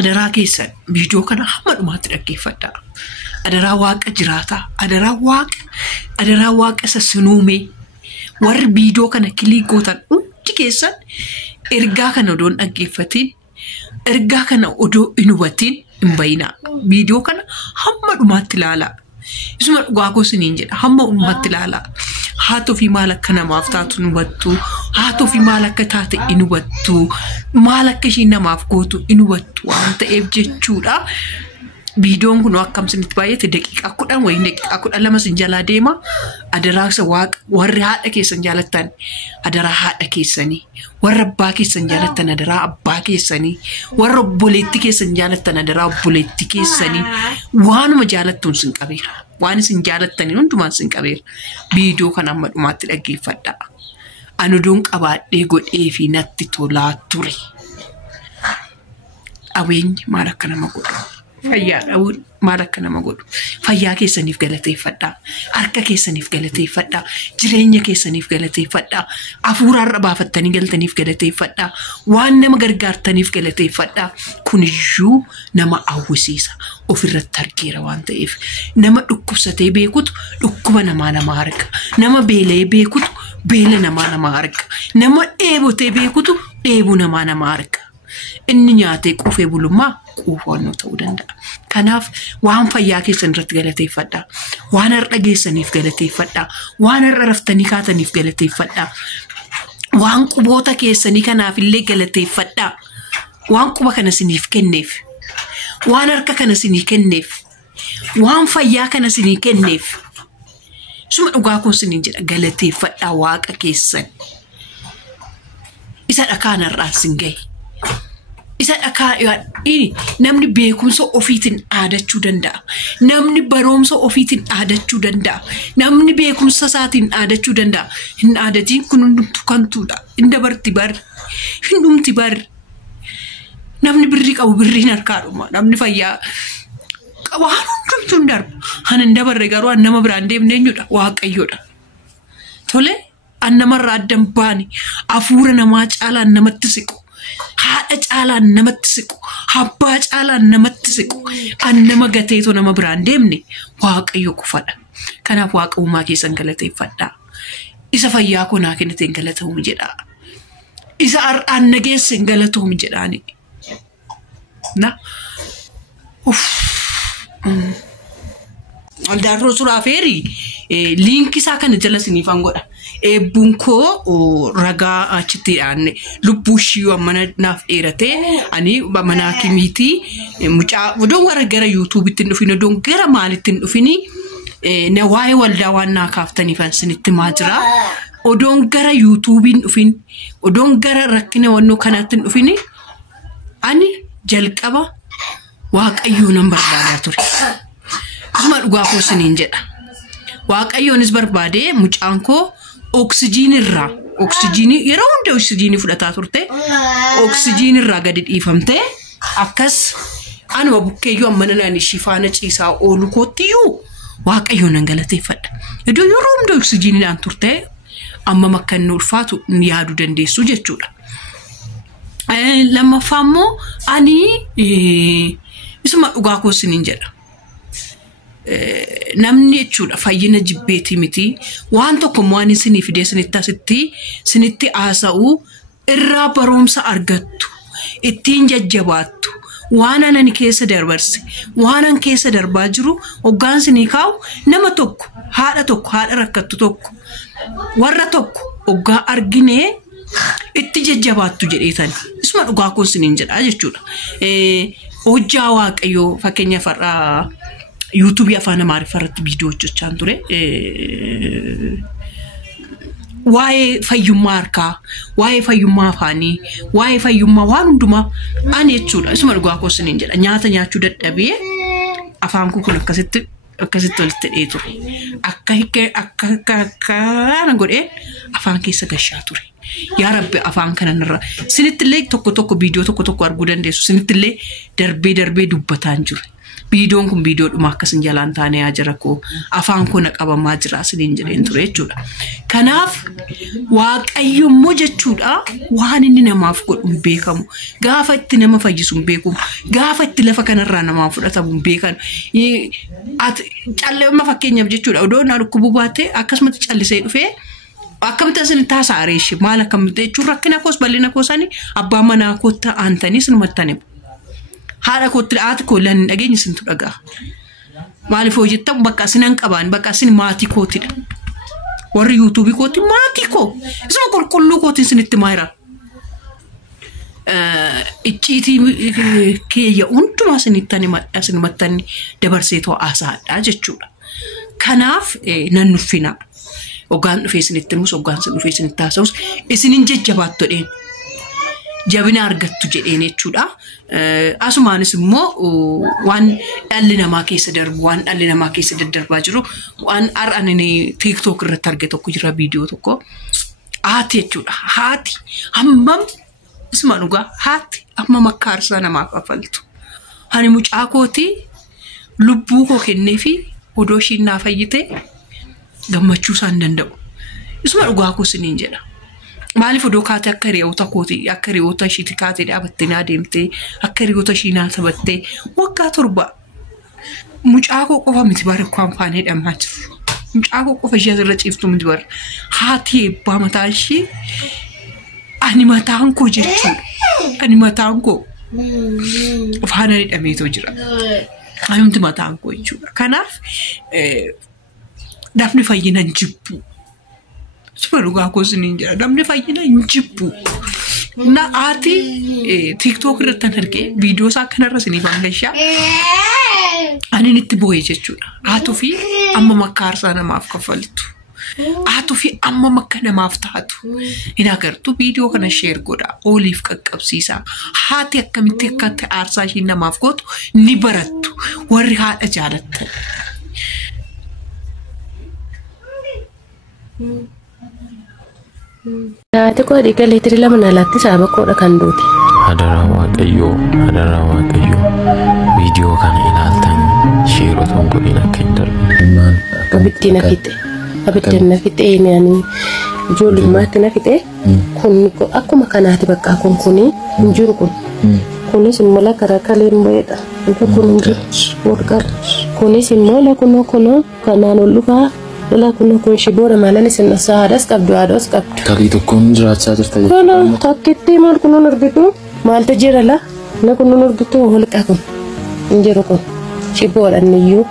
adaraa keessa viidiyoo kana hamma dhumaatti dhaggeeffadhaa. Adaraa waaqa jiraata. Adaraa waaqa sasinuume. Warri viidiyoo kana kilii gootan hundi keessan ergaa kana odoon dhaggeeffatiin, ergaa kana odoo hin hubatiin hin bayinaa. Viidiyoo kana hamma dhumaatti ilaalaa. Isuma dhugaa goosiniin jedha hamma dhumaatti ilaalaa. Haatoo fi maal akka namaaf taatu hin hubattu. Haatoo fi maal akka taate hin hubattu. Maal akka ishiin namaaf gootu hin hubattu waan ta'eef jechuudha. Viidiyoon kun akkam isinitti baay'ate daqiiqaa 10 wayii daqiiqaa 12 sin jalaa deema. Adaraasa waaqa warri haadha keessan jaalattan adaraa haadha keessanii, warra abbaa keessan jaalattan adaraa abbaa keessanii, warra obboleetti keessan jaalattan adaraa obboleetti keessanii. Waanuma jaalattuun sin qabeera. Waan isin jaalattan hundumaan sin qabeera. Viidiyoo kana amma dhumaatti dhaggeeffadhaa. Anuduun qabaadhee godhee fi natti tolaa ture. Aweenyi maal akka nama godhu. Fayyaa dhabuun maal akka nama godhu. Fayyaa keessaniif galateeffadhaa. Harka keessaniif galateeffadhaa. Jireenya keessaniif galateeffadhaa. Hafuurarra baafattanii galtaniif galateeffadhaa. Waan nama gargaartaniif galateeffadhaa. Kuniyyuu nama hawwisiisa. Ofirratti argeera waan ta'eef. Nama dhukkubsatee beekutu dhukkuba namaa arga. Nama beela'ee beekutu beela namaa arga. Nama dheebotee beekutu dheebuu namaa arga. Inni nyaatee quufee bulummaa quufaannoo ta'uu danda'a. Kanaaf waan fayyaa keessan irratti galateeffadhaa. Waan har'a geessaniif galateeffadhaa. Waan har'a raftanii kaataniif galateeffadhaa. Waan quboota keessanii kanaaf illee galateeffadhaa. Waan quba kana isiniif kenneef. Waan harka kana isinii kenneef. Waan fayyaa kana isinii kenneef. Suma dhugaa kun isiniin jedha galateeffadhaa waaqa keessan. Isa dhakaan har'aan sin gahe. Isa dhakaa namni beekumsa ofiitiin aadachuu danda'a. Namni baroomsa ofiitiin aadachuu danda'a. Namni beekumsa isaatiin aadachuu danda'a. Hin aadatiin kun hundumtu kantuudha. Hin dabarti bar. Hin dhumti bar. Namni birrii qabu birriin harkaadhuma. Namni fayyaa qabu hundumtu hin darbu. Hanan dabarre garuu an nama biraan deemne eenyudha? Waaqayyoodha. Tole an namarraa addan baane hafuura namaa caalaan namatti siqu. Haadha caalaan namatti siqu. Abbaa caalaan namatti siqu. An nama gateetoo nama biraan deemne waaqayyo qofadha. Kanaaf waaqa uumaa keessan galateeffadhaa. Isa fayyaa koo naa kenniteen galatamu jedhaa. Isa har'aan nageessin galatamu jedhaani. Na Aldaarroo suuraa feerii liinkii isaa kana jala siniifan godha. Eebbuun koo ragaa achittiidhaan lubbuu ishii ammana naaf dheeratee ani manaa kimiitii mucaa odoon gara yuutuubitti hin dhufin odoon gara maalitti hin dhufini na waa'ee waldaa waan naa kaaftaniifan sinitti maa jira. Odoon gara yuutuubiin dhufin odoon gara rakkina wannoo kanaatti hin dhufini ani jalqaba waaqayyoo nan barbaadaa ture. Amma dhugaa koo siniin jedha. Waaqayyoonis barbaadee mucaan koo oksijiinii yeroo hunda oksijiinii fudhataa turte oksijiinirraa gadi dhiifamte akkas anuma bukkeeyyuu ammana naan ishii faana ciisaa oolu kootiyyuu waaqayyoon nan galateeffadha. Iddoo yeroo hunda oksijiiniidhaan turte amma makka inni ulfaatu yaaduu dandeessu jechuudha. Lammaffaa immoo ani isuma dhugaa koo siniin jedha. Namni jechuudha fayyina jibbeetii miti waan tokko waan isinii fidee sinitti haasa'u irraa baroomsa argattu ittiin jajjabaattu waan anan keessa darbarse waan an keessa darbaa jiru hoggaan sinii kaa'u nama tokko haadha rakkattu tokko warra tokko hoggaa arginee itti jajjabaattu jedheetani isuma dhugaa koo siniin jedhaa jechuudha. Hojjaa waaqayyoo fakkeenyaaf har'aa YouTube afaan Amaariffaarratti viidiyoo hojjechaa ture. Waa'ee fayyummaa harkaa, waa'ee fayyummaa afaanii, waa'ee fayyummaa waan hundumaa ani jechuudha. Isuma dhugaa koo siniin jedha. Nyaata nyaachuu dadhabee afaan kun akkasitti walitti hidhee ture. Akka godhee afaan keessa gashaa ture. Yaa Rabbi afaan kanarra sinittillee tokko viidiyoo tokko arguu dandeessu. Sinittillee darbee dubbataan jiru. Biidoon kun biidoodhuma akkasin jalaan taanee jira koo afaan kun qabamaa jira siniin jedheen ture jechuudha. Kanaaf waaqayyo immoo jechuudha waan inni namaaf godhu hin beekamu. Gaafa itti nama fayyisu hin beekamu. Gaafa itti lafa kanarraa namaaf fudhatamu hin beekamu. Calleema fakkeenyaaf jechuudha odoo naa dhukkubuu baatee akkasumatti callisee dhufee akkamitti asin taasaareeshi maal akkamitti jechuun rakkina koos bal'ina koosanii abbaa manaa kootta aantanii sinumattanii haadha kootti haati koo lan dhageenyi sintu dhagaa maaliif hojjettamu bakka asinan qabaan bakka asin maatii kootidha warri yuutuubii kooti maatii koo isuma qulqulluu kootiin sinitti maayira icciitii keeyya hundumaa sinimattanii dabarsee too aasaadhaa jechuudha. Kanaaf nan nuffina ogaan dhufee sinitti mus ogaan sin dhufee sinitti haasa'us isinin jajjabaattu jedheen jabina argattu jedheen jechuudha. Asumaanis immoo waan dhalli namaa keessa darbu waan dhalli namaa keessa daddarbaa jiru waan ar'anini TikTok irratti arge tokko jira viidiyoo tokko haati jechuudha. Haati hammam isuma dhugaa haati amma makkaarsaa namaaf afaltu. Ani mucaa kooti lubbuu koo kennee fi odoo ishiin naa fayyite gammachuu isaan danda'u. Isuma dhugaa koo siniin jedha. Maaliif odoo kaatee akka hiriyoota kooti akka hiriyoota ishiiti kaatee dhaabattee naa deemtee akka hiriyoota ishii naa taphattee waggaa 7 mucaa koo qofa miti bara kwaan jedhamaa jiru. Mucaa koo qofa ishee irra ciiftu miti bara haati eebbaa mataa ishee ani mataan koo jechuudha. Ani mataan koo faana hidhameetoo jira. Anumti mataan koo jechuudha. Kanaaf namni fayyina hin jibbu. Suma dhugaa koo siniin jira. Namni fayyina hin jibbu. Na haati TikTok irratti argee viidiyoo isaa kanarra siniif hangashaa. Ani itti bu'ee jechuudha. Haatuu fi amma makkaarsaa namaaf kaffaltu. Haatuu fi amma makka namaaf taatu. Hin agartu viidiyoo kana sheer godha. Ooliif qaqqabsiisa. Haati akkamitti akkatti aarsaa ishii namaaf gootu ni barattu. Warri haadha jaalattan. Haati koo dhiiga leetirii 2 alaatti saaba koodha kan duute. Hadaraa waaqayyoo viidiyoo kana ilaaltan sheerotaan godhin akka hin darbe. Abiddi na fixe. Abiddi na fixe yaani ijoollummaatti na fixe. Kun akkuma kanaati bakka kuni hin jiru kun. Kunis immoo la karakalee mbeedha. Kun hin jiru. Warqa. Kunis immoo la kunoo kanaan ol dhufaa. Ila kunoo kun shiboora maalan isin saadas qabdu aados qabdu. Kalii tokkoon jiraachaa jirta jechuudha. Kun takkitti maal kunoo argitu maaltu jira la na kunoo argitu holqa kun hin jiru kun shiboora niyyuu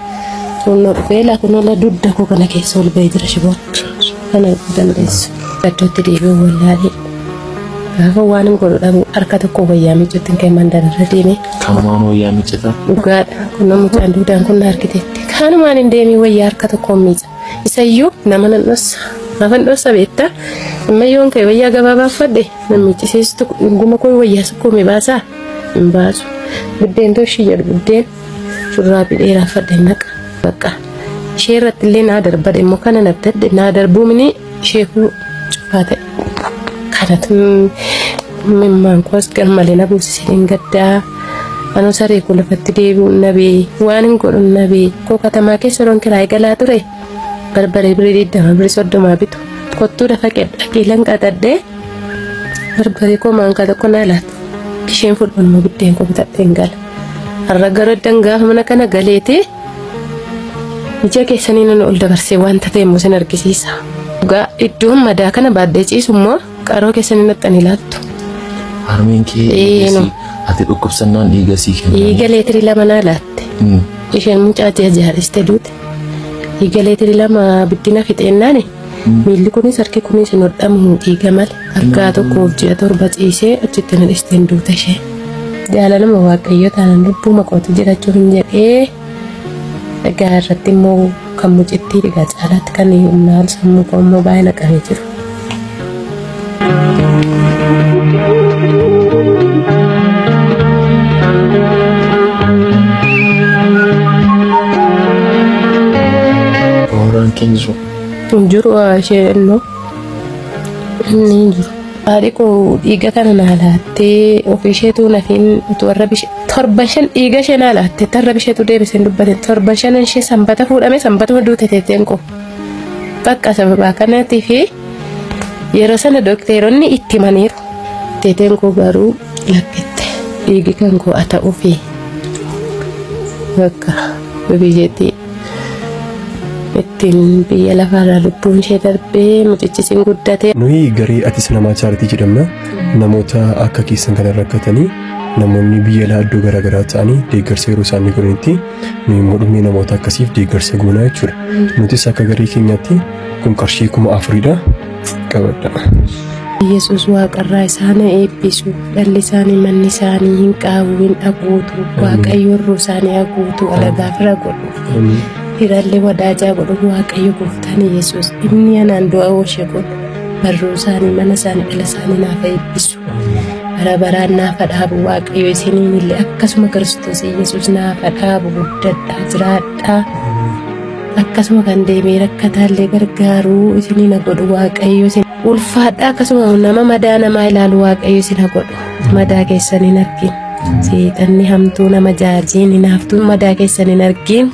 kunoo dhufee la kunoo la dudda koo kana keessa ol ba'ee jira shiboora. Kana dandeessu. Iddootti deebi'u wallaahi. Gaafa waan hin godhu harka tokko wayyaa miiccuutti hin keemman dararra deeme. Kanumaan wayyaa miiccata. Dhugaadha. Kunoo mucaan duudaan kun argiteetti. Kanumaan hin deemee wayyaa harka tokko miica. Isayyuu nama nan dhossa beektaa. Amma yoon ka'e wayyaa gabaabaa fadhe namichi seesitu guma koo wayyaa sukkuumee baasaa hin baasu. Buddeen tooshii jedhu buddeen shurraabii dheeraa fadhe naqa bakka. Ishee irratti illee naa darbadhe immoo kana nabdadhe naa darbuu mini sheekuu cufaa ta'e. Kanatu mimmaan koos garmalee na buusisee hin gaddaa. Anoo saree koo lafatti deebi'uun nabee waan hin godhuun nabee koo katamaa keessa loon kiraa eegalaa ture. Barbaree birii 20 bitu kottuu dafa qeelan qaxadhee barbaree koo maankaa tokko naa laata isheen fudhanuma buddeen koo bitadhee hin gala har'a gara gaafa mana kana galeetee ija keessanii nan ol dabarsee wanta ta'e immoo sin argisiisa. Dhugaa iddoon madaa kana baaddee ciisu immoo qaroo keessanii naxxanii laattu. Harmeen kee ati dhukkubsannaan dhiiga sii kenna. Dhiiga leetirii 2 naa laatte. Isheen mucaa jaariste duute. Dhiiga leetirii 2 biddina fixeennaani. Miilli kunis harki kunis hin hodhamu dhiiga malee. Harkaa tokkoof ji'a 7 ciisee achitti na dhisteen duute ishee. Jaalalama waaqayyoo taanaan lubbuu maqootu jiraachuu hin jedhee. Egaa irratti immoo kan mucittii dhiigaa caalaatti kan humnaan sammuu koo immoo baay'ee naqamee jiru. Orang kenzo. Juru ishee no. Ni juru. Haadhiku dhiiga kana naa laattee ofiisheetu nafiin warra torban shan dhiiga ishee naa laattee tarra bisheetu deebisee dubbate torban shanan ishee sanbata fuudhame sanbatuma duute teetteen koo bakka sababaa kanaatii fi yeroo sana dookteeronni itti himaniiru teetteen koo garuu lakkette dhiigi kan koo ta'uu fi bakka biyyeetti ittiin biyya lafaarraa lubbuun ishee darbee mucichisiin guddate. Nuyi garee Atis Namaa Chaaritii jedhamna. Namoota akka keessan kana rakkatanii namoonni biyya alaa iddoo garaagaraa ta'anii deeggarsa yeroo isaanii godhanitti nuyi immoo dhumee namoota akkasiif deeggarsa goonaa jechuudha. Nutis akka garee keenyaatti kun qarshii 4,000 qabadha. Yesuus waaqarraa isaan eebbisu dhalli isaanii manni isaanii hin qaawwin haguutu waaqayyo irruu isaanii haguutu alagaa fira godhu. Hirallee wadaajaa godhu waaqayyo gooftaan Yesuus inni anaan du'a oolche godhu barruu isaanii mana isaanii dhala isaanii naaf eebbisu bara baraan naaf dhaabu waaqayyo isiniin illee akkasuma Kiristoos Yesuus naaf dhaabu guddadhaa jiraadhaa akkasuma kan deemee rakkataallee gargaaruu isiniin godhu waaqayyo isin ulfaadhaa akkasuma nama madaa namaa ilaalu waaqayyo isin godhu madaa keessan hin argin seexanni hamtuu nama jaarjiin hinaaftuu madaa keessan hin argin.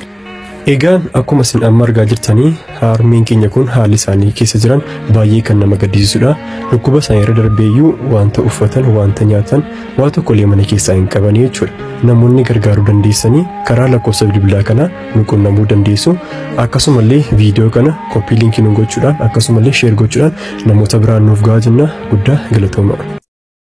Egaan akkuma isin amma argaa jirtanii harmeen keenya kun haalli isaanii keessa jiran baay'ee kan nama gaddisiisudha. Dhukkuba isaanii irra darbeeyyuu wanta uffatan, wanta nyaatan, waan tokkollee mana keessaa hin qaban jechuudha. Namoonni gargaaruu dandeessanii karaa lakkoofsa bilbilaa kana nu quunnamuu dandeessu. Akkasumallee viidiyoo kana koppii liinkii nu gochuudhaan akkasumallee sheer gochuudhaan namoota biraan nuuf gahaa jenna. Guddaa galatooma.